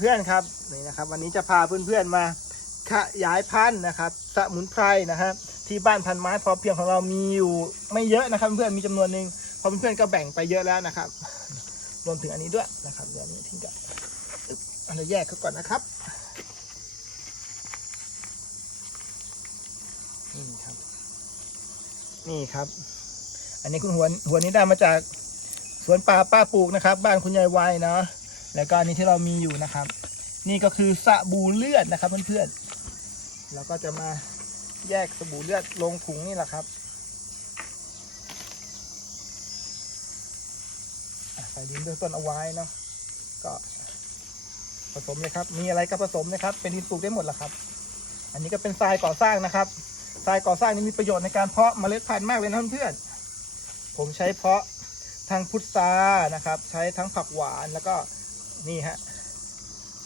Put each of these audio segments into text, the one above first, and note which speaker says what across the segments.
Speaker 1: เพื่อนครับนี่นะครับ วันนี้จะพาเพื่อนๆมาขยายพันธุ์นะครับสมุนไพรนะครับที่บ้านพันไม้พอเพียงของเรามีอยู่ไม่เยอะนะครับ เพื่อนมีจำนวนหนึ่งพอเพื่อนๆก็แบ่งไปเยอะแล้วนะครับ รวมถึงอันนี้ด้วยนะครับเดี๋ยวนี้ทิ้งกันอึ๊บอันนี้แยกเขาก่อนนะครับนี่ครับ นี่ครับ อันนี้คุณหัวหัวนี้ได้มาจากสวนป่าป้าปลูกนะครับ บ้านคุณยายวัยเนาะ แล้วก็อันนี้ที่เรามีอยู่นะครับ นี่ก็คือสบู่เลือดนะครับเพื่อนๆเราก็จะมาแยกสบู่เลือดลงถุงนี่แหละครับใส่ดินเบื้องต้นเอาไว้เนาะก็ผสมเลยครับ มีอะไรก็ผสมนะครับ เป็นดินปลูกได้หมดแหละครับ อันนี้ก็เป็นทรายก่อสร้างนะครับ ทรายก่อสร้างนี่มีประโยชน์ในการเพาะเมล็ดพันธุ์มากเลยนะเพื่อนผมใช้เพาะทั้งพุทรานะครับ ใช้ทั้งผักหวานแล้วก็ นี่ฮะ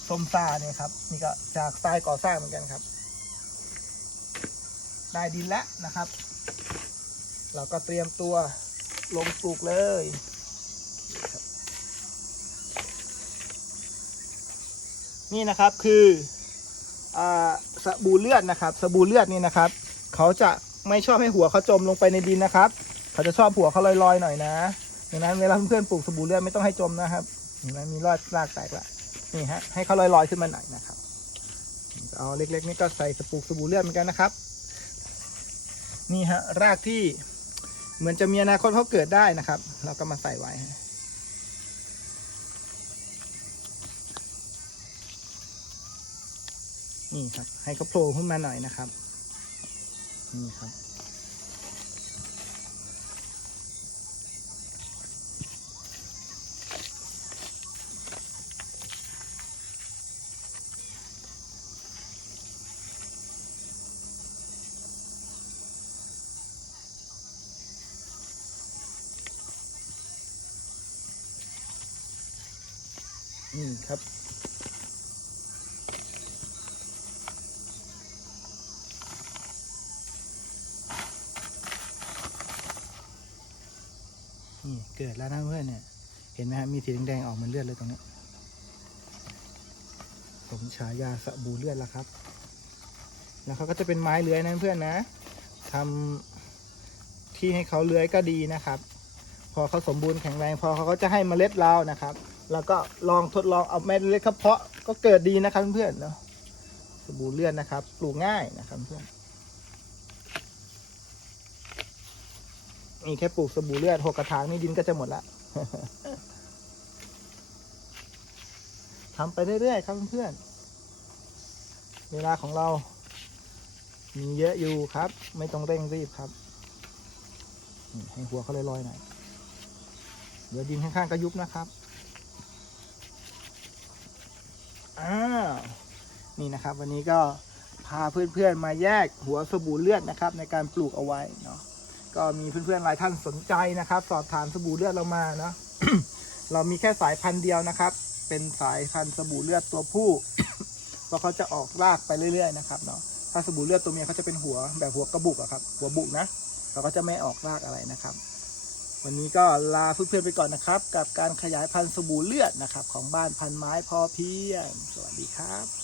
Speaker 1: ส้มซ่าเนี่ยครับ นี่ก็จากทรายก่อสร้างเหมือนกันครับ ได้ดินแล้วนะครับ เราก็เตรียมตัวลงปลูกเลยนี่นะครับคืออสบู่เลือดนะครับ สบู่เลือดนี่นะครับ เขาจะไม่ชอบให้หัวเขาจมลงไปในดินนะครับ เขาจะชอบหัวเขาลอยๆหน่อยนะดังนั้นเวลาเพื่อนๆปลูกสบู่เลือดไม่ต้องให้จมนะครับ เห็นไหมมีรอดรากแตกละนี่ฮะให้เขาลอยๆขึ้นมาหน่อยนะครับเอาเล็กๆนี่ก็ใส่สปูกสบู่เลือดเหมือนกันนะครับ นี่ฮะรากที่เหมือนจะมีอนาคตเขาเกิดได้นะครับ เราก็มาใส่ไว้นี่ครับ ให้เขาโผล่ขึ้นมาหน่อยนะครับ นี่ครับ นี่ครับ นี่เกิดแล้วนะเพื่อนเนี่ย เห็นไหมฮะมีสีแดงๆออกเหมือนเลือดเลยตรงนี้ ผมฉายาสบู่เลือดแล้วครับ แล้วเขาก็จะเป็นไม้เลื้อยนะเพื่อนนะทำที่ให้เขาเลื้อยก็ดีนะครับ พอเขาสมบูรณ์แข็งแรงพอเขาก็จะให้เมล็ดเรานะครับ แล้วก็ลองทดลองเอาเมล็ดเขาเพาะก็เกิดดีนะครับเพื่อนๆเนาะสบู่เลือดนะครับ ปลูกง่ายนะครับเพื่อนนี่แค่ปลูกสบู่เลือดหกกระถางนี่ดินก็จะหมดละทำไปเรื่อยๆครับเพื่อน เวลาของเรา มีเยอะอยู่ครับ ไม่ต้องเร่งรีบครับ ให้หัวเขาลอยๆหน่อย เดี๋ยวดินข้างๆก็ยุบนะครับ อ้าวนี่นะครับวันนี้ก็พาเพื่อนๆมาแยกหัวสบู่เลือดนะครับ ในการปลูกเอาไว้เนาะก็มีเพื่อนๆหลายท่านสนใจนะครับ สอบถามสบู่เลือดเรามาเนาะเรามีแค่สายพันธุ์เดียวนะครับ เป็นสายพันธุ์สบู่เลือดตัวผู้เพราะเขาจะออกรากไปเรื่อยๆนะครับเนาะถ้าสบู่เลือดตัวเมียเขาจะเป็นหัวแบบหัวกระบุกอะครับ หัวบุกนะเขาก็จะไม่ออกรากอะไรนะครับ วันนี้ก็ลาเพื่อนๆไปก่อนนะครับ กับการขยายพันธุ์สบู่เลือดนะครับ ของบ้านพันไม้พอเพียง สวัสดีครับ